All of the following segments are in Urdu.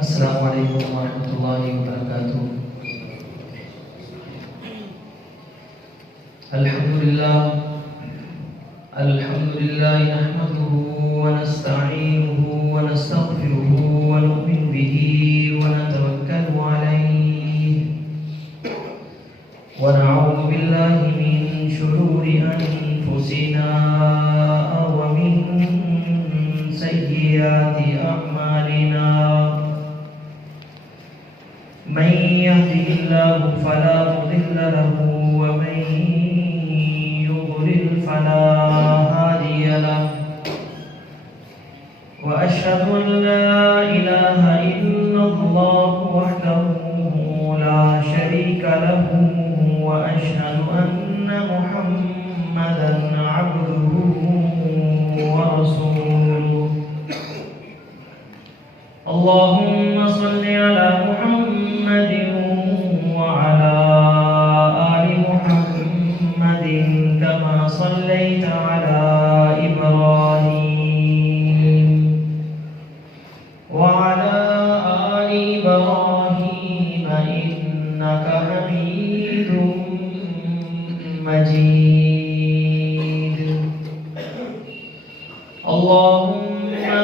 السلام علیکم ورحمۃ اللہ وبرکاتہ۔ الحمد للہ نحمده ونستعینه ونستغفره ونؤمن به ونتوکل علیہ ونعوذ باللہ من شرور انفسنا ومن سیئات اعمالنا، من يهده الله فلا مضل له ومن يضلل فلا هادي له، وأشهد أن لا إله إلا الله وحده لا شريك له، وأشهد أن محمدا عبده ورسوله۔ اللهم صل على محمد وعلى آل محمد كما صليت على إبراهيم وعلى آل إبراهيم إنك حميد مجيد۔ اللهم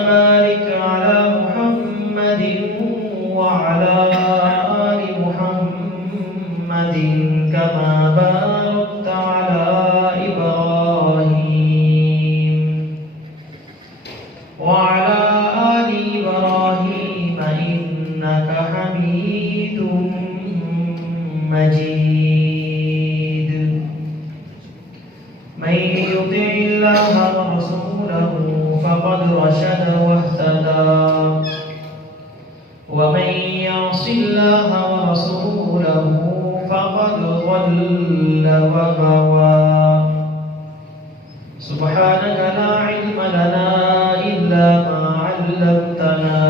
بارك على محمد وعلى آل محمد كما باركت على إبراهيم وعلى آل إبراهيم إنك حميد مجيد۔ من يطع الله ورسوله فقد رشد واهتدى، ومن يعص الله ورسوله فقد ضل وغوى۔ سبحانك لا علم لنا إلا ما علمتنا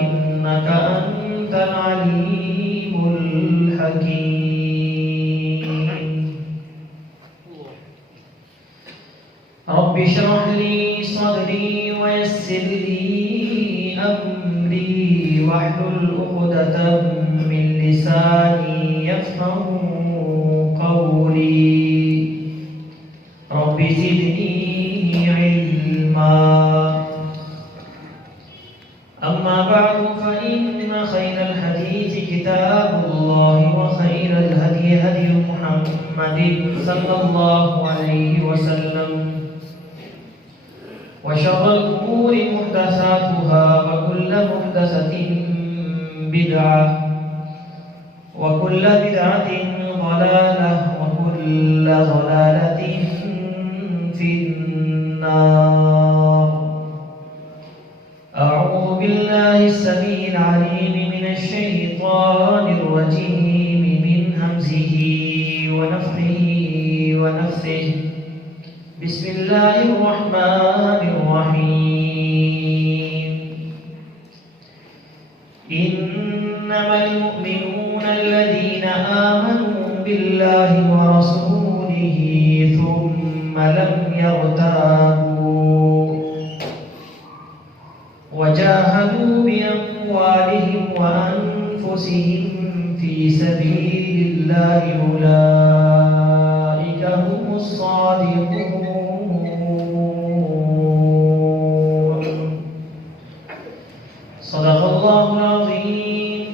إنك أنت العليم الحكيم۔ رب اشرح لي صدري ويسر لي أمري واحلل عقدة من لساني يفقهوا قولي، رب زدني علما۔ أما بعد فإن خير الحديث كتاب الله، وخير الهدي هدي محمد صلى الله عليه وسلم، وشر الأمور محدثاتها، وكل محدثة بدعة، وكل بدعة ضلالة، وكل ضلالة في النار۔ أعوذ بالله السميع العليم من الشيطان الرجيم، من همزه ونفخه ونفثه۔ بسم الله الرحمن الرحيم۔ إنما المؤمنون الذين آمنوا بالله ورسوله ثم لم يرتابوا وجاهدوا بأموالهم وأنفسهم في سبيل الله، أولئك هم الصادقون۔ صدق الله العظيم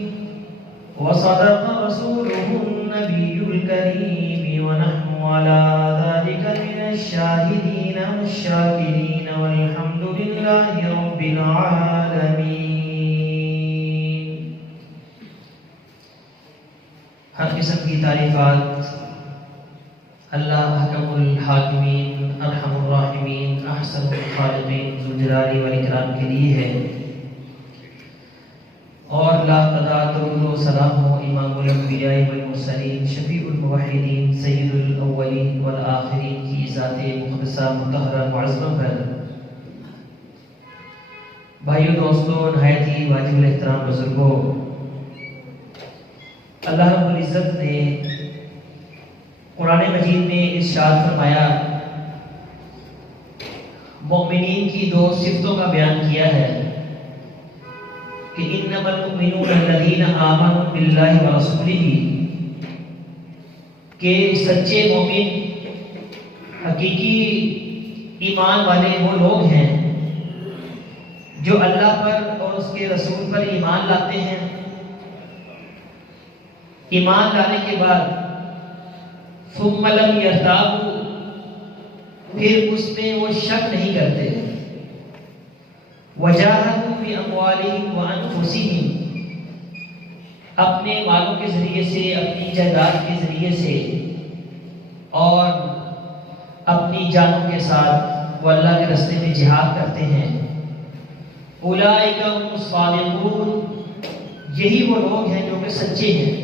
وصدق رسوله النبي الكريم، ونحن على ذلك من الشاهدين والشاكرين، والحمد لله رب العالمين۔ ہر قسم کی تعریفات اللہ حکم الحاکمین، ارحم الراحمین، احسن الخالقین، ذوالجلال والاکرام کے لیے ہے، اور لاقدہ درود و سلام ہو امام الانبیاء والمرسلین، شفیع الموحدین، سید الاولین والآخرین کی ذات مقدسہ مطہرہ معظمہ پر۔ بھائیو دوستو، نہایت ہی واجب الاحترام بزرگوں، اللہ رب العزت نے قرآن مجید میں ارشاد فرمایا، مومنین کی دو صفتوں کا بیان کیا ہے۔ کہ انما المؤمنون الذین آمنوا باللہ ورسولہ، کہ سچے مومن حقیقی ایمان والے وہ لوگ ہیں جو اللہ پر اور اس کے رسول پر ایمان لاتے ہیں، ایمان لانے کے بعد ثم لم یرتابوا، پھر اس میں وہ شک نہیں کرتے، وجاہدوا باموالہم وانفسہم، اپنے مالوں کے ذریعے سے، اپنی جائیداد کے ذریعے سے اور اپنی جانوں کے ساتھ وہ اللہ کے راستے میں جہاد کرتے ہیں، اولئک هم الصادقون، یہی وہ لوگ ہیں جو کہ سچے ہیں،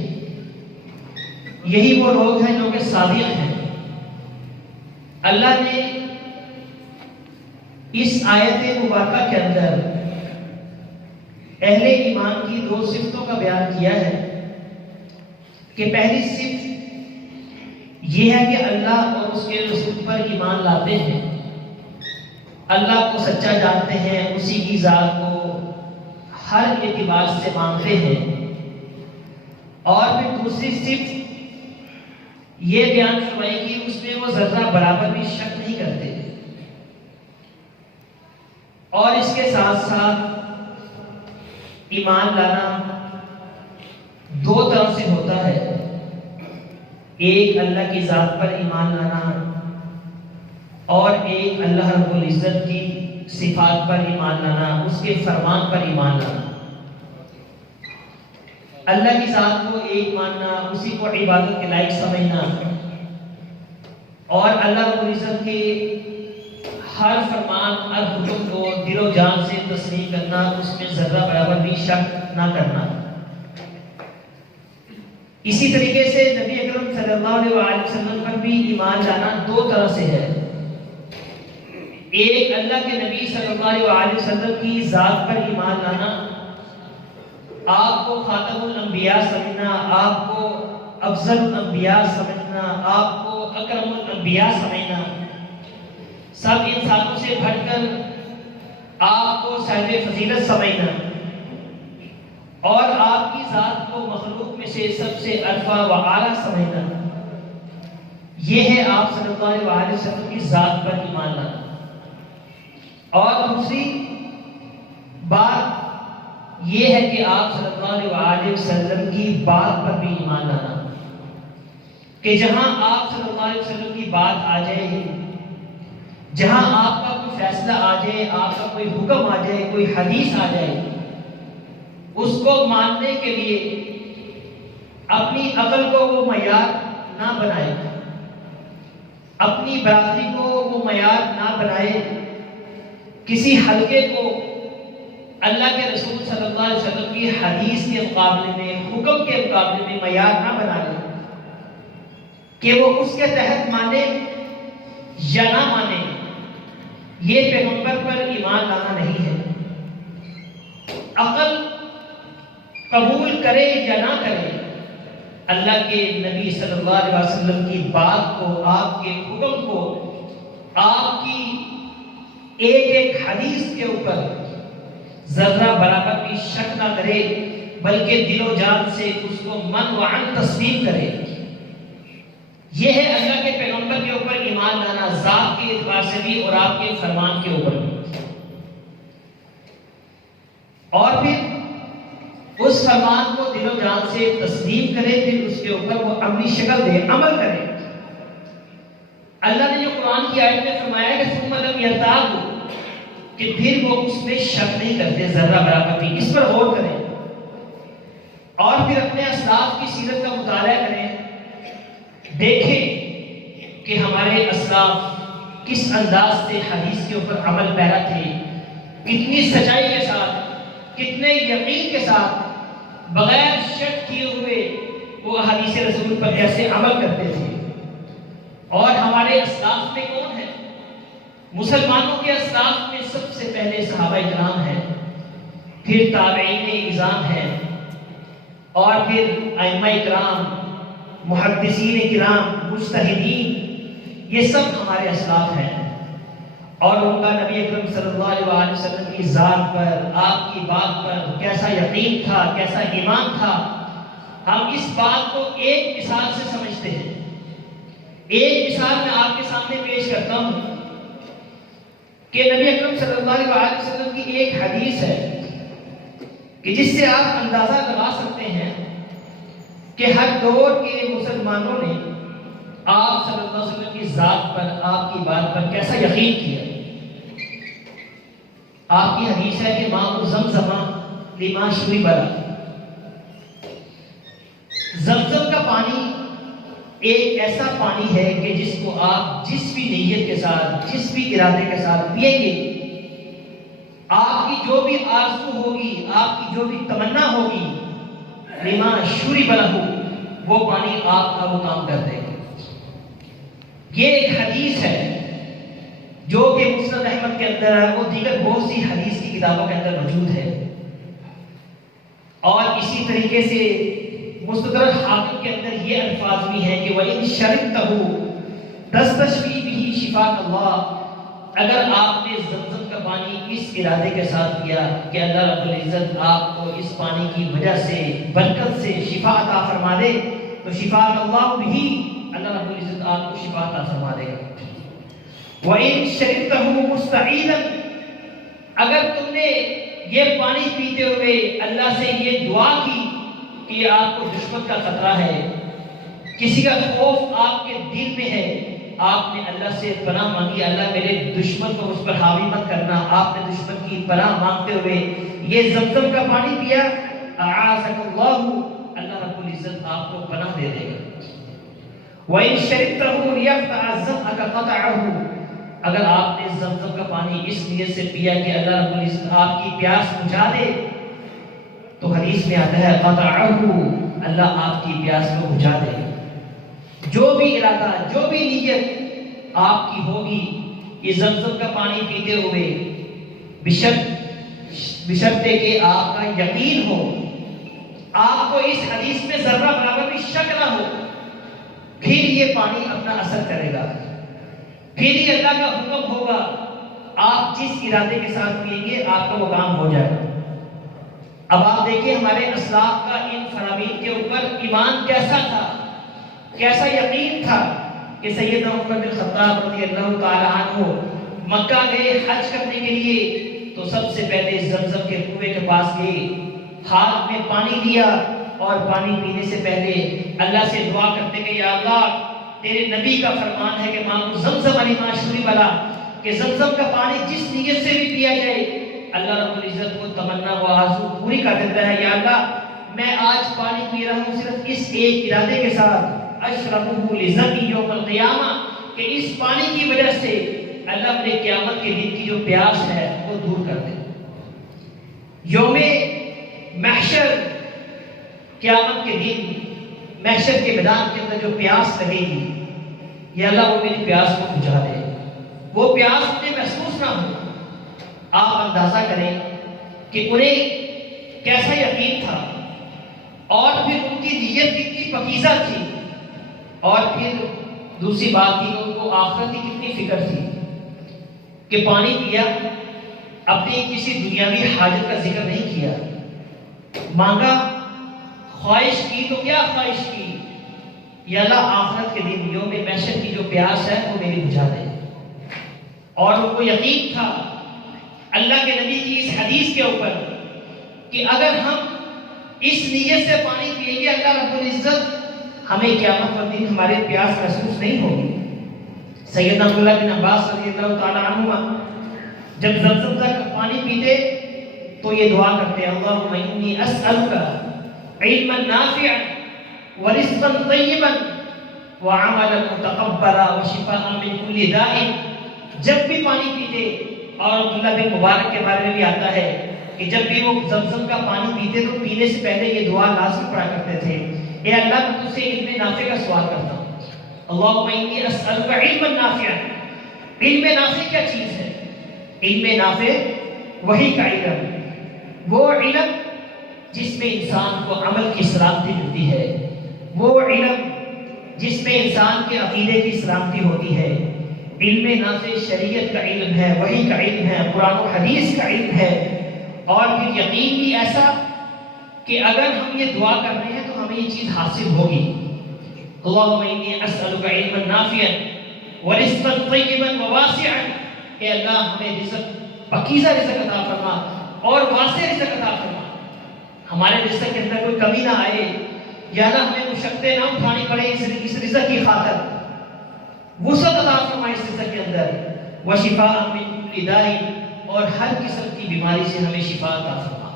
یہی وہ لوگ ہیں جو کہ صادق ہیں۔ اللہ نے اس آیت مبارکہ کے اندر اہل ایمان کی دو صفتوں کا بیان کیا ہے کہ پہلی صفت یہ ہے کہ اللہ اور اس کے رسول پر ایمان لاتے ہیں، اللہ کو سچا جانتے ہیں، اسی کی ذات کو ہر اعتبار سے مانتے ہیں، اور پھر دوسری صفت یہ بیان فرمائی کہ اس میں وہ ذرہ برابر بھی شک نہیں کرتے، اور اس کے ساتھ ساتھ ایمان لانا دو طرح سے ہوتا ہے، ایک اللہ کی ذات پر ایمان لانا اور ایک اللہ رب العزت کی صفات پر ایمان لانا، اس کے فرمان پر ایمان لانا۔ اللہ کی ذات کو ایک ماننا، اسی کو عبادت کے لائق سمجھنا، اور اللہ رب العزت کے ہر فرمان ہر حکم کو دل و جان سے تسلیم کرنا، اس میں ذرہ برابر بھی شک نہ کرنا۔ اسی طریقے سے نبی اکرم صلی اللہ علیہ وسلم پر بھی ایمان لانا دو طرح سے ہے، ایک اللہ کے نبی صلی اللہ علیہ وسلم کی ذات پر ایمان لانا، آپ کو خاتم الانبیاء سمجھنا، آپ کو افضل الانبیاء سمجھنا، آپ کو اکرم الانبیاء سمجھنا، سب انسانوں سے بڑھ کر آپ کو صاحب فضیلت سمجھنا، اور آپ کی ذات کو مخلوق میں سے سب سے ارفع و اعلیٰ سمجھنا، یہ ہے آپ صلی اللہ علیہ وسلم کی ذات پر ایمان لانا۔ اور دوسری بات یہ ہے کہ آپ صلی اللہ علیہ وسلم کی بات پر بھی ایمان لانا، کہ جہاں آپ صلی اللہ علیہ وسلم کی بات آ جائے، جہاں آپ کا کوئی فیصلہ آ جائے، آپ کا کوئی حکم آ جائے، کوئی حدیث آ جائے، اس کو ماننے کے لیے اپنی عقل کو وہ معیار نہ بنائے، اپنی برادری کو وہ معیار نہ بنائے، کسی حلقے کو اللہ کے رسول صلی اللہ علیہ وسلم کی حدیث کے مقابلے میں، حکم کے مقابلے میں معیار نہ بنائے کہ وہ اس کے تحت مانے یا نہ مانے، یہ پیغمبر پر ایمان لانا نہیں ہے۔ عقل قبول کرے یا نہ کرے، اللہ کے نبی صلی اللہ علیہ وسلم کی بات کو، آپ کے حکم کو، آپ کی ایک ایک حدیث کے اوپر ذرہ برابر بھی شک نہ کرے، بلکہ دل و جان سے اس کو من و عن تسلیم کرے۔ یہ ہے اللہ کے پیغمبر کے اوپر ایمان لانا، ذات کے اعتبار سے بھی اور آپ کے فرمان کے اوپر بھی۔ اور پھر اس فرمان کو دل و جان سے تسلیم کرے، پھر اس کے اوپر وہ عملی شکل دے، عمل کرے۔ اللہ نے جو قرآن کی آیت میں فرمایا کہ ثم لم یرتابوا، کہ پھر وہ اس میں شک نہیں کرتے ذرہ برابر بھی، اس پر غور کریں، اور پھر اپنے اسلاف کی سیرت کا مطالعہ کریں، دیکھیں کہ ہمارے اسلاف کس انداز سے حدیث کے اوپر عمل پیرا تھے، کتنی سچائی کے ساتھ، کتنے یقین کے ساتھ، بغیر شک کیے ہوئے وہ حدیث رسول پر ایسے عمل کرتے تھے۔ اور ہمارے اسلاف میں کون ہے؟ مسلمانوں کے اسلاف میں سب سے پہلے صحابہ اکرام ہیں، پھر تابعین اعظام ہیں، اور پھر ائمہ اکرام، محدثین کرام، مجتہدین، یہ سب ہمارے اسلاف ہیں۔ اور ان کا نبی اکرم صلی اللہ علیہ وسلم کی ذات پر، آپ کی بات پر کیسا یقین تھا، کیسا ایمان تھا، ہم اس بات کو ایک مثال سے سمجھتے ہیں۔ ایک مثال میں آپ کے سامنے پیش کرتا ہوں کہ نبی اکرم صلی اللہ علیہ وسلم کی ایک حدیث ہے کہ جس سے آپ اندازہ لگا سکتے ہیں کہ ہر دور کے مسلمانوں نے آپ صلی اللہ علیہ وسلم کی ذات پر، آپ کی بات پر کیسا یقین کیا۔ آپ کی حدیث ہے کہ ماء زمزم لما شرب لہ، زمزم کا پانی ایک ایسا پانی ہے کہ جس کو آپ جس بھی نیت کے ساتھ، جس بھی ارادے کے ساتھ پیئیں گے، آپ کی جو بھی آرزو ہوگی، آپ کی جو بھی تمنا ہوگی، لما شرب لہ، وہ پانی آپ کا وہ کام کر دے گا۔ یہ ایک حدیث ہے جو کہ مسند احمد کے اندر ہے، وہ دیگر بہت سی حدیث کی کتابوں کے اندر موجود ہے، اور اسی طریقے سے مستدرک حاکم کے اندر یہ الفاظ بھی ہیں کہ وَإِن شَرِبْتَهُ تَسْتَشْفِي بِهِ شِفَاءَ اللَّهِ، اگر آپ نے زمزم کا پانی اس ارادے کے ساتھ پیا کہ اللہ رب العزت آپ کو اس پانی کی وجہ سے، برکت سے شفا عطا فرما دے، تو شفاء اللہ بھی، اللہ رب العزت آپ کو شفا عطا فرما دے گا۔ وَإِن شَرِبْتَهُ مُسْتَعِيذًا، اگر تم نے یہ پانی پیتے ہوئے اللہ سے یہ دعا کی کہ آپ کو دشمن کا خطرہ ہے، کسی کا خوف آپ کے دل میں ہے، آپ نے اللہ سے پناہ مانگی، اللہ میرے دشمن کو مجھ پر حاوی مت کرنا، آپ نے دشمن کی پناہ مانگتے ہوئے یہ زمزم کا پانی پیا، اعاذک اللہ، اللہ رب العزت آپ کو پناہ دے دے گا۔ وَإِن شَرِبْتَهُ لِيَقْطَعَ ظَمْأَكَ قَطَعَهُ، اگر آپ نے زمزم کا پانی اس نیت سے پیا کہ اللہ رب العزت آپ کی پیاس بجھا دے، تو حدیث میں آتا ہے قَطَعَهُ، اللہ آپ کی پیاس کو بجھا دے گا۔ جو بھی ارادہ، جو بھی نیت آپ کی ہوگی یہ زمزم کا پانی پیتے ہوئے، بشرطے کہ آپ کا یقین ہو، آپ کو اس حدیث میں ذرہ برابر بھی شک نہ ہو، پھر یہ پانی اپنا اثر کرے گا، پھر یہ اللہ کا حکم ہوگا، آپ جس ارادے کے ساتھ پیئیں گے آپ کا وہ کام ہو جائے گا۔ اب آپ دیکھیں ہمارے اسلاف کا ان فرامین کے اوپر ایمان کیسا تھا، کیسا یقین تھا کہ سیدنا عمر بن خطاب رضی اللہ تعالی عنہ مکہ گئے حج کرنے کے لیے، تو سب سے پہلے زمزم کے کنویں کے پاس گئے، ہاتھ میں پانی لیا، اور پانی پینے سے پہلے اللہ سے دعا کرتے کہ یا اللہ، تیرے نبی کا فرمان ہے کہ ماء زمزم لما شرب لہ، کہ زمزم کا پانی جس نیت سے بھی پیا جائے اللہ رب العزت کو تمنا و آرزو پوری کر دیتا ہے۔ یا اللہ، میں آج پانی پی رہا ہوں صرف اس ایک ارادے کے ساتھ، اشربہ لذمی یوم القیامہ، کہ اس پانی کی وجہ سے اللہ اپنے قیامت کے دن کی جو پیاس ہے وہ دور کر دے۔ یوم محشر، قیامت کے دن محشر کے میدان کے اندر جو پیاس لگے گی، یا اللہ وہ میری پیاس کو بجھا دے، وہ پیاس مجھے محسوس نہ ہو۔ آپ اندازہ کریں کہ انہیں کیسا یقین تھا، اور پھر ان کی نیت کتنی پاکیزہ تھی، اور پھر دوسری بات تھی کہ ان کو آخرت کی کتنی فکر تھی کہ پانی پیا، اپنی کسی دنیاوی حاجت کا ذکر نہیں کیا، مانگا، خواہش کی تو کیا خواہش کی، یا اللہ آخرت کے دن یوم محشر کی جو پیاس ہے وہ میری بجھا دے۔ اور ان کو یقین تھا اللہ کے نبی کی اس حدیث کے اوپر کہ اگر ہم اس نیت سے پانی پیئیں گے اللہ رب العزت ہمیں قیامت کے دن ہمارے پیاس محسوس نہیں ہوگی۔ سیدنا عبداللہ بن عباس رضی اللہ تعالی عنہ جب زمزم کا پانی پیتے تو یہ دعا کرتے اللہم انی اسألک علما نافعا ورزقا طیبا وعملا متقبلا وشفاء من کل داء۔ جب بھی پانی پیتے، اور عبداللہ بن مبارک کے بارے میں بھی آتا ہے کہ جب بھی وہ زمزم کا پانی پیتے تو پینے سے پہلے یہ دعا لازم پڑھا کرتے تھے، اے اللہ میں تجھ سے علم نافع کا سوال کرتا ہوں، اللہم انی اسألک علما نافعا۔ علم نافع کیا چیز ہے؟ علم نافع وہی کا علم، وہ علم جس میں انسان کو عمل کی سلامتی ملتی ہے، وہ علم جس میں انسان کے عقیدے کی سلامتی ہوتی ہے، علم نافع شریعت کا علم ہے، وحی کا علم ہے، قرآن و حدیث کا علم ہے، اور پھر یقین بھی ایسا کہ اگر ہم یہ دعا کر رہے ہیں تو ہمیں یہ چیز حاصل ہوگی۔ اللہم انی اسألک علما نافعا ورزقا طیبا وواسعا، اے اللہ ہمیں رزق، پاکیزہ رزق عطا فرما اور واسع رزق عطا فرما، ہمارے رزق کے اندر کوئی کمی نہ آئے، یا نہ ہمیں مشقتیں نہ اٹھانی پڑے اس رزق کی خاطر، وسعت عطا فرما اس رزق کے اندر، وشفاء من کل داء، اور ہر قسم کی بیماری سے ہمیں شفا عطا فرما۔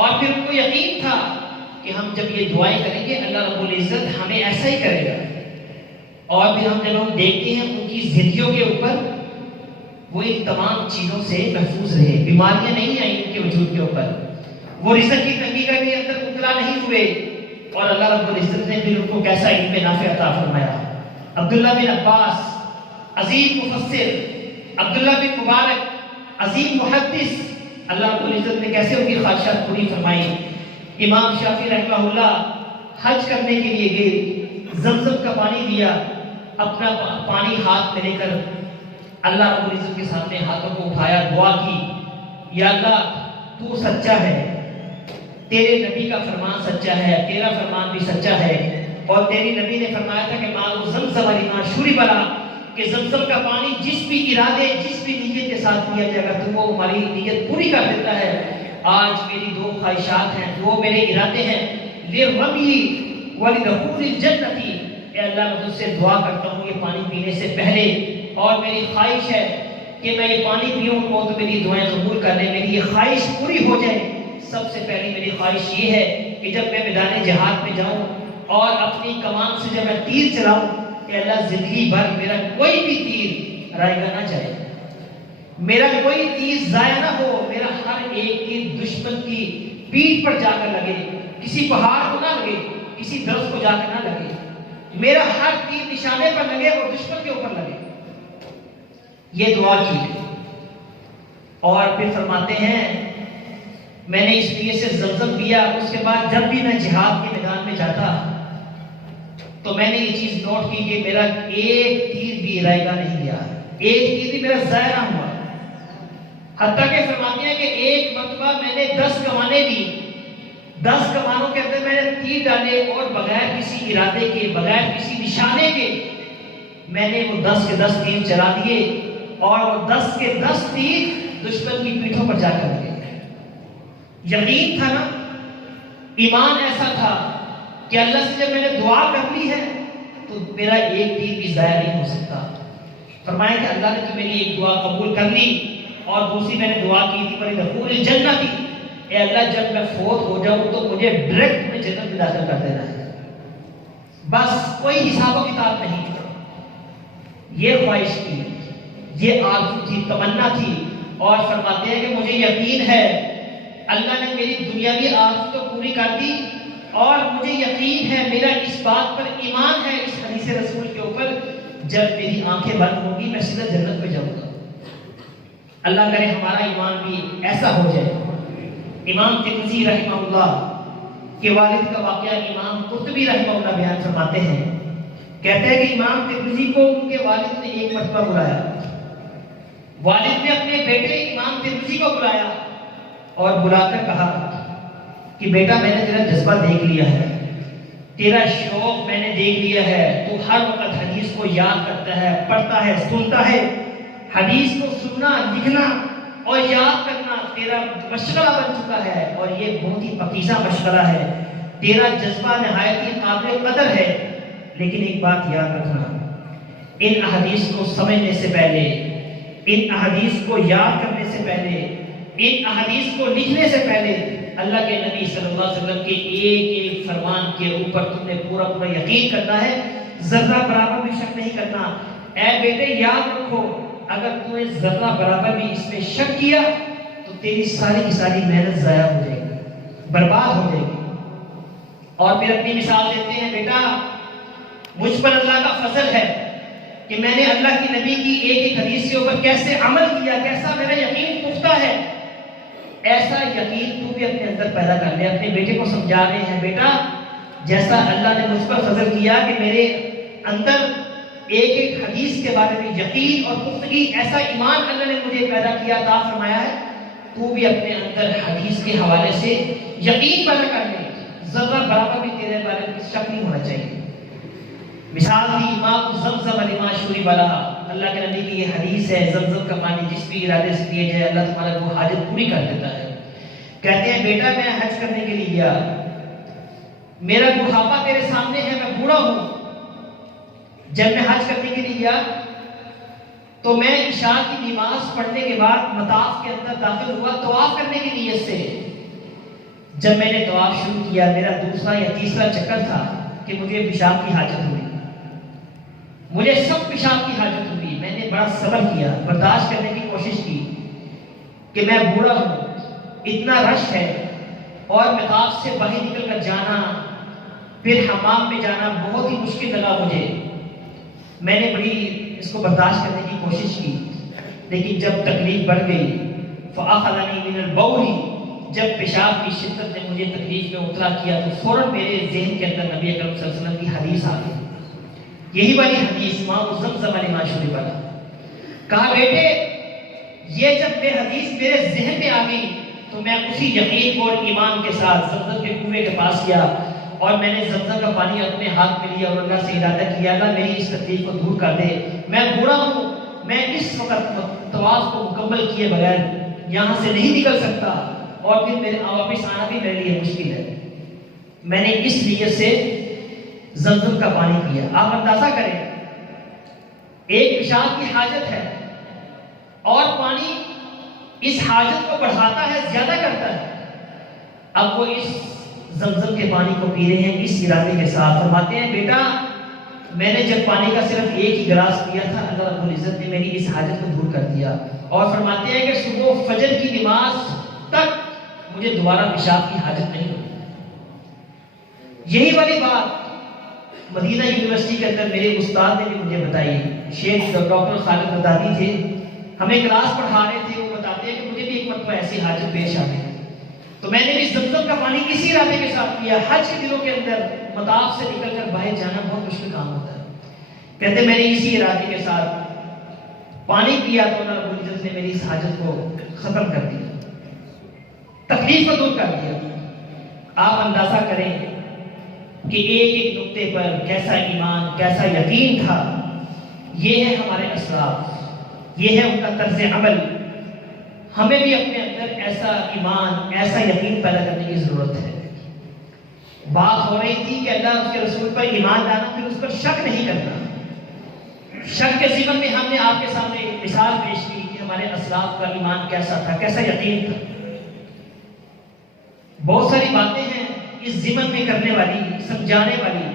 اور پھر ان کو یقین تھا کہ ہم جب یہ دعائیں کریں گے اللہ رب العزت ہمیں ایسا ہی کرے گا۔ اور پھر ہم جب دیکھتے ہیں ان کی زندگیوں کے اوپر وہ ان تمام چیزوں سے محفوظ رہے، بیماریاں نہیں آئیں ان کے وجود کے اوپر، وہ رزق کی تنگی کا بھی اندر مبتلا نہیں ہوئے، اور اللہ رب العزت نے پھر ان کو کیسا علم نافع عطا فرمایا۔ عبداللہ بن عباس عظیم مفسر، عبداللہ بن مبارک عظیم محدث، اللہ رب العزت نے کیسے ان کی خواہشات پوری فرمائی۔ امام شافعی رحمہ اللہ حج کرنے کے لیے گئے، زمزم کا پانی لیا، اپنا پانی ہاتھ میں لے کر اللہ رب العزت کے سامنے ہاتھوں کو اٹھایا، دعا کی، یا اللہ تو سچا ہے، تیرے نبی کا فرمان سچا ہے، تیرا فرمان بھی سچا ہے، اور تیری نبی نے فرمایا تھا کہ ماؤ زمزم لما شرب له، کہ زمزم کا پانی جس بھی ارادے، جس بھی نیت کے ساتھ پیا جائے گا تو وہ ہماری نیت پوری کر دیتا ہے۔ آج میری دو خواہشات ہیں، دو میرے ارادے ہیں، لربی ولدخول الجنت، اے اللہ میں تجھ سے دعا کرتا ہوں یہ پانی پینے سے پہلے، اور میری خواہش ہے کہ میں یہ پانی پیوں تو میری دعائیں قبول کر لیں، میری یہ خواہش پوری ہو جائے۔ سب سے پہلی میری خواہش یہ ہے کہ جب میں میدان جہاد میں جاؤں اور اپنی کمان سے جب میں تیر چلاؤں کہ اللہ زندگی بھر میرا کوئی بھی تیر رائے گا نہ جائے، میرا کوئی تیر ضائع نہ ہو، میرا ہر ایک تیر دشمن کی پیٹھ پر جا کر لگے، کسی پہاڑ کو نہ لگے، کسی درخت کو جا کر نہ لگے، میرا ہر تیر نشانے پر لگے اور دشمن کے اوپر لگے۔ یہ دعا کی، اور پھر فرماتے ہیں میں نے اس لیے سے زمزم پیا، اس کے بعد جب بھی میں جہاد کے میدان میں جاتا تو میں نے یہ چیز نوٹ کی کہ میرا ایک تیر بھی رائے گا نہیں گیا، ایک تیر بھی میرا ضائع نہ ہوا، حتیٰ کہ فرماتے ہیں کہ ایک مرتبہ میں نے 10 کمانیں دی، 10 کمانوں کے اندر میں نے تیر ڈالے، اور بغیر کسی ارادے کے، بغیر کسی نشانے کے میں نے وہ 10 کے 10 تیر چلا دیے، اور وہ 10 کے 10 تیر دشمن کی پیٹھوں پر جا کر لگے۔ یقین تھا نا، ایمان ایسا تھا کہ اللہ سے جب میں نے دعا کر لی ہے تو میرا ایک تیر بھی ضائع نہیں ہو سکتا۔ فرمایا کہ اللہ نے تو میری ایک دعا قبول کر لی، اور دوسری میں نے دعا کی تھی ولدخول الجنت، اے اللہ جب میں فوت ہو جاؤں تو مجھے ڈائریکٹ میں جنت میں داخل کر دینا ہے، بس کوئی حساب و کتاب نہیں۔ یہ خواہش تھی، یہ آرزو تھی، تمنا تھی، اور فرماتے ہیں کہ مجھے یقین ہے اللہ نے میری دنیاوی آرزو تو پوری کر دی، اور مجھے یقین ہے، میرا اس بات پر ایمان ہے، اس حدیث رسول کے اوپر، جب میری آنکھیں بند ہوگی میں سیدھا جنت میں جاؤں گا۔ اللہ کرے ہمارا ایمان بھی ایسا ہو جائے۔ امام ترمذی رحمہ اللہ کے والد کا واقعہ امام قرطبی رحمہ اللہ بیان فرماتے ہیں، کہتے ہیں کہ امام ترمذی کو ان کے والد نے ایک مرتبہ بلایا، والد نے اپنے بیٹے امام ترمذی کو بلایا اور بلا کر کہا کہ بیٹا میں نے تیرا جذبہ دیکھ لیا ہے، تیرا شوق میں نے دیکھ لیا ہے، تو ہر وقت حدیث کو یاد کرتا ہے، پڑھتا ہے، سنتا ہے، حدیث کو سننا، لکھنا اور یاد کرنا تیرا مشغلہ بن چکا ہے، اور یہ بہت ہی پاکیزہ مشغلہ ہے، تیرا جذبہ نہایت ہی قابل قدر ہے، لیکن ایک بات یاد رکھنا، ان احادیث کو سمجھنے سے پہلے، ان احادیث کو یاد کرنے سے پہلے، ان احادیث کو لکھنے سے پہلے اللہ کے نبی صلی اللہ علیہ وسلم کے ایک ایک فرمان کے اوپر تم نے پورا پورا یقین کرنا ہے، ذرہ برابر بھی شک نہیں کرنا۔ اے بیٹے یاد رکھو، اگر تو نے ذرہ برابر بھی اس میں شک کیا تو تیری ساری کی ساری محنت ضائع ہو جائے گی، برباد ہو جائے گی۔ اور پھر اپنی مثال دیتے ہیں، بیٹا مجھ پر اللہ کا فضل ہے کہ میں نے اللہ کی نبی کی ایک ایک حدیث کے اوپر کیسے عمل کیا، کیسا میرا یقین پختہ ہے، ایسا یقین تو بھی اپنے اندر پیدا کر لے۔ اپنے بیٹے کو سمجھا رہے ہیں، بیٹا جیسا اللہ نے مجھ پر فضل کیا کہ میرے اندر ایک ایک حدیث کے بارے میں یقین اور پختگی، ایسا ایمان اللہ نے مجھے پیدا کیا، عطا فرمایا ہے، تو بھی اپنے اندر حدیث کے حوالے سے یقین پیدا کر لے، ذرہ برابر بھی تیرے بارے میں شک نہیں ہونا چاہیے۔ مثال دی ماء زمزم لما شرب لها، اللہ کے نبی کی یہ حدیث ہے، زمزم کا پانی جس بھی ارادے سے پیے جائے اللہ تمہارا وہ حاجت پوری کر دیتا ہے۔ کہتے ہیں بیٹا میں حج کرنے کے لیے گیا، میرا بڑھاپا تیرے سامنے ہے، میں بوڑھا ہوں۔ جب میں حج کرنے کے لیے گیا تو میں عشاء کی نماز پڑھنے کے بعد مطاف کے اندر داخل ہوا طواف کرنے کی نیت سے۔ جب میں نے طواف شروع کیا، میرا دوسرا یا تیسرا چکر تھا کہ مجھے پیشاب کی حاجت ہوئی، مجھے سب پیشاب کی حاجت ہوئی۔ میں نے بڑا صبر کیا، برداشت کرنے کی کوشش کی کہ میں بوڑھا ہوں، اتنا رش ہے، اور مطاف سے باہر نکل کر جانا، پھر حمام میں جانا بہت ہی مشکل لگا مجھے۔ میں نے بڑی اس کو برداشت کرنے کی کوشش کی، لیکن جب تکلیف بڑھ گئی، فَأَخَذَنِي مِنَ الْبَوْلِ، جب پیشاب کی شدت نے مجھے تکلیف میں اترا کیا تو فوراً میرے ذہن کے اندر نبی اکرم صلی اللہ علیہ وسلم کی حدیث آ گئی، یہی والی حدیث ماء زمزم لما شرب لها۔ کہا بیٹے یہ جب یہ حدیث میرے ذہن میں آ گئی تو میں اسی یقین اور ایمان کے ساتھ زمزم کے کنویں کے پاس گیا، اور میں نے زمزم کا پانی اپنے ہاتھ میں لیا اور اللہ سے ارادہ کیا، اللہ میری اس تکلیف کو دور کر دے، میں بوڑھا ہوں، میں اس وقت طواف کو مکمل کیے بغیر یہاں سے نہیں نکل سکتا، اور پھر میرے واپس آنا بھی میرے لیے مشکل ہے۔ میں نے اس نیت سے زمزم کا پانی پیا۔ آپ اندازہ کریں، ایک پیشاب کی حاجت ہے اور پانی اس حاجت کو بڑھاتا ہے، زیادہ کرتا ہے۔ اب وہ اس زمزم کے پانی کو پی رہے ہیں اس ارادے کے ساتھ۔ فرماتے ہیں بیٹا میں نے جب پانی کا صرف ایک ہی گلاس پیا تھا، اللہ رب العزت نے میری اس حاجت کو دور کر دیا، اور فرماتے ہیں کہ صبح فجر کی نماز تک مجھے دوبارہ پیشاب کی حاجت نہیں ہوئی۔ یہی والی بات مدینہ یونیورسٹی کے اندر میرے استاد نے بھی مجھے بتائی، شیخ ڈاکٹر خالد بغدادی تھے، ہمیں کلاس پڑھا رہے تھے، وہ بتاتے ہیں کہ مجھے بھی ایک مرتبہ ایسی حاجت پیش آ گئی، تو میں نے بھی زمزم کا پانی اسی ارادے کے ساتھ پیا۔ حج کے دنوں کے اندر مطاف سے نکل کر باہر جانا بہت مشکل کام ہوتا ہے، کہتے میں نے اسی ارادے کے ساتھ پانی پیا تو اللہ رب العزت نے میری اس حاجت کو ختم کر دیا، تکلیف کو دور کر دیا۔ آپ اندازہ کریں کہ ایک ایک نقطے پر کیسا ایمان، کیسا یقین تھا۔ یہ ہے ہمارے اسلاف، یہ ہے ان کا طرز عمل۔ ہمیں بھی اپنے اندر ایسا ایمان، ایسا یقین پیدا کرنے کی ضرورت ہے۔ بات ہو رہی تھی کہ اللہ اس کے رسول پر ایمان لانا، پھر اس پر شک نہیں کرنا۔ شک کے ضمن میں ہم نے آپ کے سامنے ایک مثال پیش کی کہ ہمارے اسلاف کا ایمان کیسا تھا، کیسا یقین تھا۔ بہت ساری باتیں ہیں اس ضمن میں کرنے والی، سمجھانے والی۔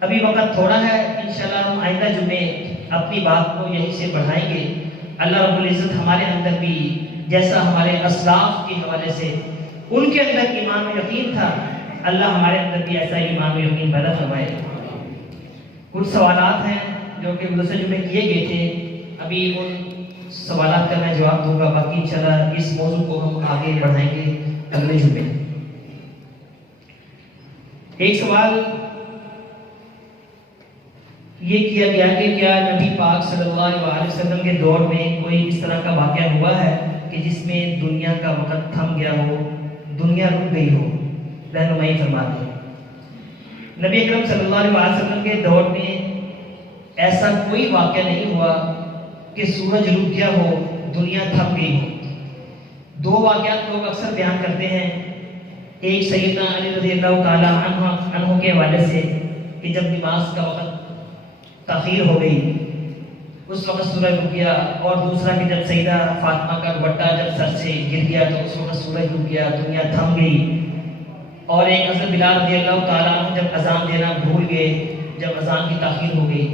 ابھی وقت تھوڑا ہے، انشاءاللہ ہم آئندہ جمعے اپنی بات کو یہیں سے بڑھائیں گے۔ اللہ رب العزت ہمارے اندر بھی جیسا ہمارے اسلاف کے حوالے سے ان کے اندر ایمان و یقین تھا، اللہ ہمارے اندر بھی ایسا ایمان و یقین پیدا فرمائے۔ کچھ سوالات ہیں جو کہ گزشتہ جمعے کیے گئے تھے، ابھی ان سوالات کا میں جواب دوں گا، باقی انشاءاللہ اس موضوع کو ہم آگے بڑھائیں گے اگلے جمعے۔ ایک سوال یہ کیا گیا کہ کیا نبی پاک صلی اللہ علیہ وسلم کے دور میں کوئی اس طرح کا واقعہ ہوا ہے کہ جس میں دنیا کا وقت تھم گیا ہو، دنیا رک گئی ہو؟ رہنمائی فرماتے ہیں نبی اکرم صلی اللہ علیہ وسلم کے دور میں ایسا کوئی واقعہ نہیں ہوا کہ سورج رک گیا ہو، دنیا تھم گئی ہو۔ دو واقعات لوگ اکثر بیان کرتے ہیں، ایک سیدنا علی رضی اللہ تعالی عنہ کے حوالے سے کہ جب نماز کا وقت تاخیر ہو گئی اس وقت سورج رک گیا، اور دوسرا کہ جب سیدہ فاطمہ کا دوپٹہ جب سر سے گر گیا تو اس وقت سورج رک گیا، دنیا تھم گئی۔ اور ایک حضرت بلال رضی اللہ تعالیٰ عنہ جب اذان دینا بھول گئے، جب اذان کی تاخیر ہو گئی۔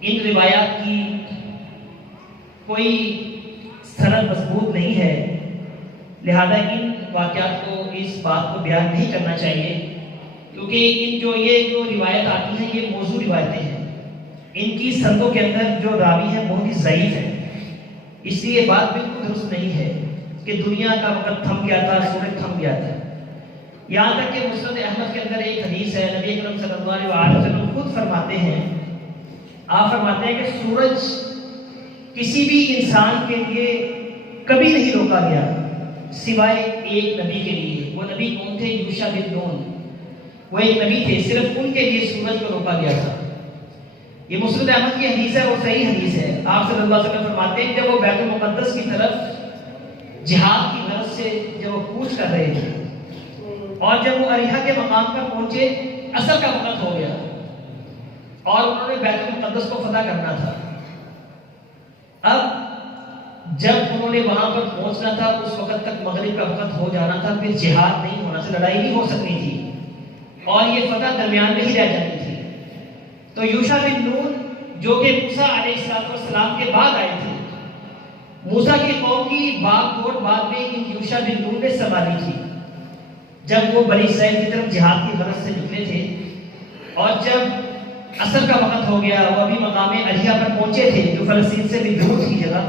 ان روایات کی کوئی سند مضبوط نہیں ہے، لہذا ان واقعات کو، اس بات کو بیان نہیں کرنا چاہیے، کیونکہ یہ جو روایت آتی ہیں یہ موضوع روایتیں ہیں، ان کی سندوں کے اندر جو راوی ہیں بہت ہی ضعیف ہیں، اس لیے یہ بات بالکل درست نہیں ہے کہ دنیا کا وقت تھم گیا تھا، سورج تھم گیا تھا۔ یہاں تک کہ مسند احمد کے اندر ایک حدیث ہے، نبی اکرم صلی اللہ علیہ وسلم خود فرماتے ہیں آپ فرماتے ہیں کہ سورج کسی بھی انسان کے لیے کبھی نہیں روکا گیا سوائے ایک نبی کے لیے. وہ نبی کون تھے؟ یوشع بن نون. وہ ایک نبی تھے، صرف ان کے لیے سورج کو روکا گیا تھا. یہ مسند احمد کی حدیث ہے اور صحیح حدیث ہے. آپ صلی اللہ علیہ وسلم فرماتے ہیں جب وہ بیت المقدس کی طرف جہاد کی غرض سے جب وہ کوچ کر رہے تھے اور جب وہ اریحہ کے مقام پر پہنچے، عصر کا وقت ہو گیا اور انہوں نے بیت المقدس کو فتح کرنا تھا. اب جب انہوں نے وہاں پر پہنچنا تھا اس وقت تک مغرب کا وقت ہو جانا تھا، پھر جہاد نہیں ہونا تھا، لڑائی نہیں ہو سکتی تھی اور یہ فتح درمیان میں ہی رہ جانی تھی. تو یوشع بن نون جو کہ موسیٰ علیہ السلام کے بعد آئے تھے، موسیٰ کی قوم کی باغ دوڑ بعد میں ان یوشع بن نون نے سنبھالی تھی. جب وہ بنی اسرائیل کی طرف جہاد کی غرض سے نکلے تھے اور جب عصر کا وقت ہو گیا، وہ ابھی مقام اریحہ پر پہنچے تھے جو فلسطین سے بھی دور تھی جگہ،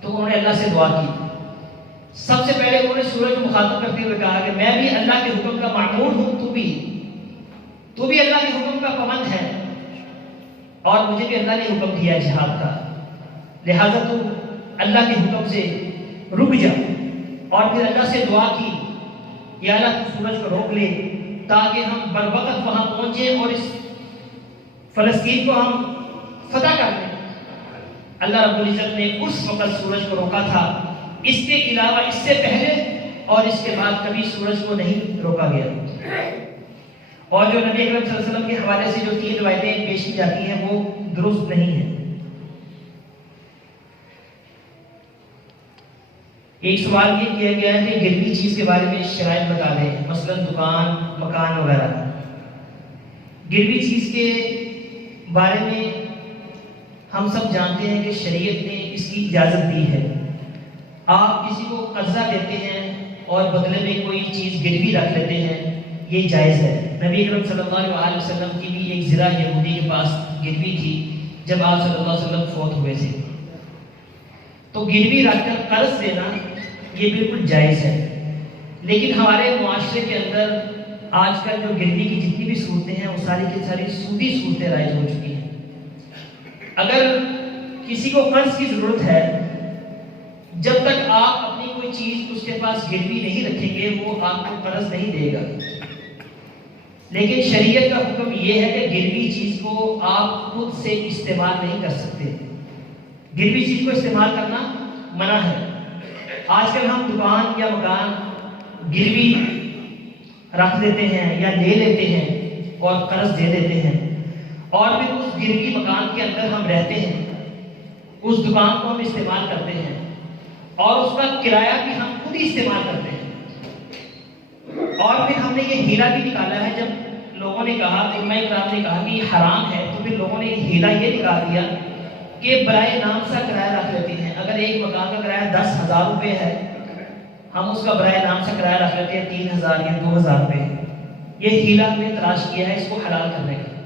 تو انہوں نے اللہ سے دعا کی. سب سے پہلے انہوں نے سورج کو مخاطب کرتے ہوئے کہا کہ میں بھی اللہ کے حکم کا معمور ہوں، تو بھی اللہ کے حکم کا پابند ہے اور مجھے بھی اللہ نے حکم دیا جہاد کا، لہذا تو اللہ کے حکم سے رک جا. اور پھر اللہ سے دعا کی، یا اللہ تو سورج کو روک لے تاکہ ہم بروقت وہاں پہنچیں اور اس فلسطین کو ہم فتح کر لیں. اللہ رب العزت نے اس وقت سورج کو روکا تھا، اس کے علاوہ اس سے پہلے اور اس کے بعد کبھی سورج کو نہیں روکا گیا. اور جو نبی اکرم صلی اللہ علیہ وسلم کے حوالے سے جو 3 روایتیں پیش کی جاتی ہیں وہ درست نہیں ہیں. ایک سوال یہ کیا گیا ہے کہ گروی چیز کے بارے میں شرائط بتا دیں، مثلا دکان، مکان وغیرہ. گروی چیز کے بارے میں ہم سب جانتے ہیں کہ شریعت نے اس کی اجازت دی ہے. آپ کسی کو قرضہ دیتے ہیں اور بدلے میں کوئی چیز گروی رکھ لیتے ہیں، یہ جائز ہے. نبی اکرم صلی اللہ علیہ وسلم کی بھی ایک زرہ یہودی کے پاس گروی تھی جب آپ صلی اللہ علیہ وسلم فوت ہوئے تھے. تو گروی رکھ کر قرض دینا یہ بالکل جائز ہے. لیکن ہمارے معاشرے کے اندر آج کل جو گروی کی جتنی بھی صورتیں ہیں وہ ساری کی ساری سودی صورتیں رائج ہو چکی ہیں. اگر کسی کو قرض کی ضرورت ہے، جب تک آپ اپنی کوئی چیز اس کے پاس گروی نہیں رکھیں گے وہ آپ کو قرض نہیں دے گا. لیکن شریعت کا حکم یہ ہے کہ گروی چیز کو آپ خود سے استعمال نہیں کر سکتے. گروی چیز کو استعمال کرنا منع ہے. آج کل ہم دکان یا مکان گروی رکھ دیتے ہیں یا لے لیتے ہیں اور قرض دے دیتے ہیں اور پھر اس گروی مکان کے اندر ہم رہتے ہیں، اس دکان کو ہم استعمال کرتے ہیں اور اس کا کرایہ بھی ہم خود ہی استعمال کرتے ہیں. اور پھر ہم نے یہ ہیلا بھی نکالا ہے. جب لوگوں نے کہا، ائمہ کرام نے کہا کہ یہ حرام ہے، تو پھر لوگوں نے یہ ہیلا یہ نکال دیا کہ برائے نام سا کرایہ رکھ لیتے ہیں. اگر ایک مکان کا کرایہ 10,000 روپے ہے، ہم اس کا برائے نام سے کرایہ رکھ لیتے ہیں 3,000 یا 2,000 روپے. یہ ہیلا ہم نے تلاش کیا ہے اس کو حلال کرنے کا.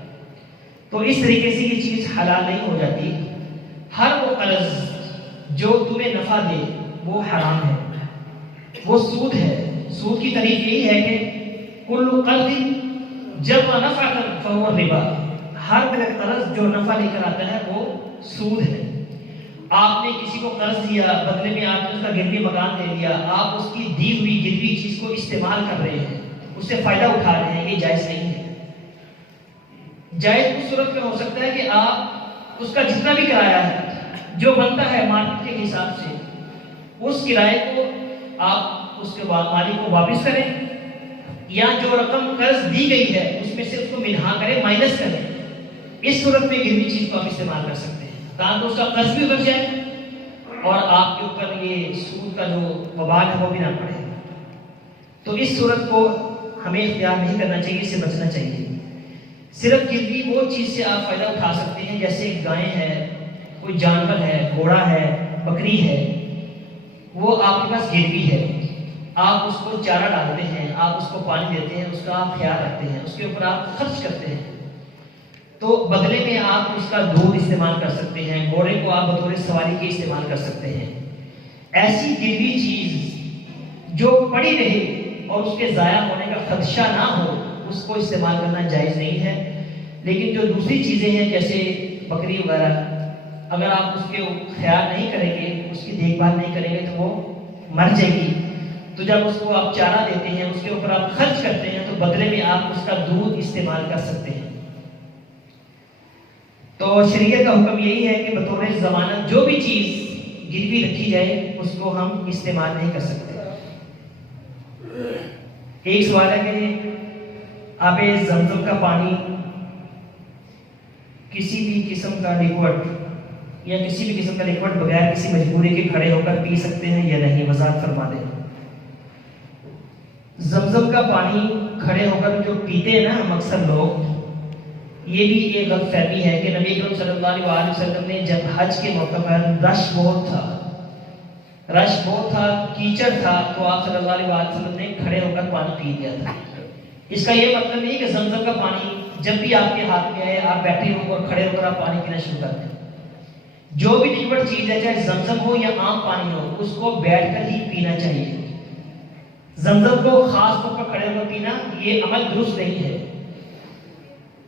تو اس طریقے سے یہ چیز حلال نہیں ہو جاتی. ہر وہ قرض جو تمہیں نفع دے وہ حرام ہے، وہ سود ہے. سود کی تعریف یہی ہے کہ کل قرض جب نفع فهو ربا، ہر قرض جو نفع لے کر آتا ہے وہ سود ہے. آپ نے کسی کو قرض دیا، بدلے میں آپ نے اس کا گروی مکان دے دیا، آپ اس کی دی ہوئی گروی چیز کو استعمال کر رہے ہیں، اس سے فائدہ اٹھا رہے ہیں، یہ جائز نہیں ہے. جائز اس صورت میں ہو سکتا ہے کہ آپ اس کا جتنا بھی کرایہ ہے جو بنتا ہے مارکیٹ کے حساب سے، اس کرائے کو آپ اس کے بعد مالک کو واپس کریں، یا جو رقم قرض دی گئی ہے اس میں سے اس کو منہا کریں، مائنس کریں. اس صورت میں گروی چیز کو آپ استعمال کر سکتے ہیں تاکہ اس کا قرض بھی اتر جائے اور آپ کے اوپر یہ سود کا جو وبال ہے وہ بھی نہ پڑے. تو اس صورت کو ہمیں اختیار نہیں کرنا چاہیے، اس سے بچنا چاہیے. صرف گروی وہ چیز سے آپ فائدہ اٹھا سکتے ہیں جیسے گائے ہے، کوئی جانور ہے، گھوڑا ہے، بکری ہے، وہ آپ کے پاس گروی ہے، آپ اس کو چارہ ڈالتے ہیں، آپ اس کو پانی دیتے ہیں، اس کا آپ خیال رکھتے ہیں، اس کے اوپر آپ خرچ کرتے ہیں، تو بدلے میں آپ اس کا دودھ استعمال کر سکتے ہیں، گھوڑے کو آپ بطور سواری کے استعمال کر سکتے ہیں. ایسی گروی چیز جو پڑی رہے اور اس کے ضائع ہونے کا خدشہ نہ ہو اس کو استعمال کرنا جائز نہیں ہے. لیکن جو دوسری چیزیں ہیں جیسے بکری وغیرہ، اگر آپ اس کے خیال نہیں کریں گے، اس کی دیکھ بھال نہیں کریں گے تو وہ مر جائے گی. تو جب اس کو آپ چارہ دیتے ہیں، اس کے اوپر آپ خرچ کرتے ہیں، تو بدلے میں آپ اس کا دودھ استعمال کر سکتے ہیں. تو شریعت کا حکم یہی ہے کہ بطور ضمانت جو بھی چیز گروی رکھی جائے اس کو ہم استعمال نہیں کر سکتے. ایک سوال ہے کہ آب زمزم کا پانی کسی بھی قسم کا لیکوڈ یا کسی بھی قسم کا لیکوڈ بغیر کسی مجبوری کے کھڑے ہو کر پی سکتے ہیں یا نہیں؟ وضاحت فرما دیں. زمزم کا پانی کھڑے ہو کر جو پیتے ہیں نا ہم اکثر لوگ، یہ بھی ایک غلط فہمی ہے کہ نبی اکرم صلی اللہ علیہ وسلم نے جب حج کے موقع پر رش بہت تھا، کیچڑ تھا، تو آپ صلی اللہ علیہ وسلم نے کھڑے ہو کر پانی پی لیا تھا. اس کا یہ مطلب نہیں کہ زمزم کا پانی جب بھی آپ کے ہاتھ میں آئے آپ بیٹھے ہو اور کھڑے ہو کر آپ پانی پینا شروع کر دیں. جو بھی لیکوڈ چیز ہے، چاہے زمزم ہو یا عام پانی ہو، اس کو بیٹھ کر ہی پینا چاہیے. زمزم کو خاص طور پر کھڑے ہو کر پینا یہ عمل درست نہیں ہے.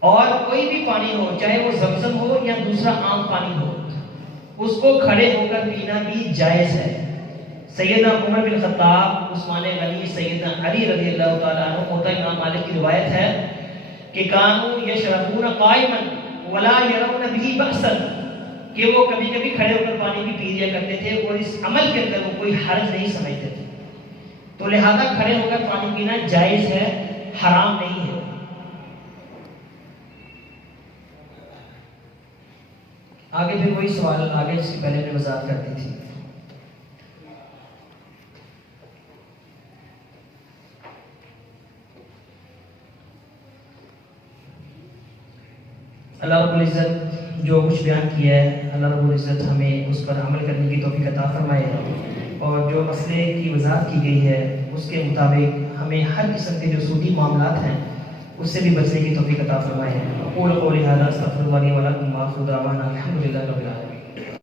اور کوئی بھی پانی ہو، چاہے وہ زمزم ہو یا دوسرا عام پانی ہو، اس کو کھڑے ہو کر پینا بھی جائز ہے. سیدنا عمر بن خطاب، عثمان غنی، سیدنا علی رضی اللہ تعالیٰ عنہ، موطا امام مالک کی روایت ہے کہ کانوا یشربون قائما ولا يرون به بأسا، کہ وہ کبھی کبھی کھڑے ہو کر پانی بھی پی لیا کرتے تھے اور اس عمل کے اندر وہ کوئی حرج نہیں سمجھتے تھے. تو لہذا کھڑے ہو کر پانی پینا جائز ہے، حرام نہیں ہے. آگے پھر وہی سوال آگے جس کی پہلے نے وضاحت کر دی تھی. اللہ رب العزت جو کچھ بیان کیا ہے، اللہ رب العزت ہمیں اس پر عمل کرنے کی توفیق عطا فرمائے، اور جو مسئلے کی وضاحت کی گئی ہے اس کے مطابق ہمیں ہر قسم کے جو سودی معاملات ہیں اس سے بھی بچنے کی توفیق عطا فرمائے. اقول قولی ھذا استغفر اللہ لي ولکم واخر دعوانا الحمد للہ رب العالمین.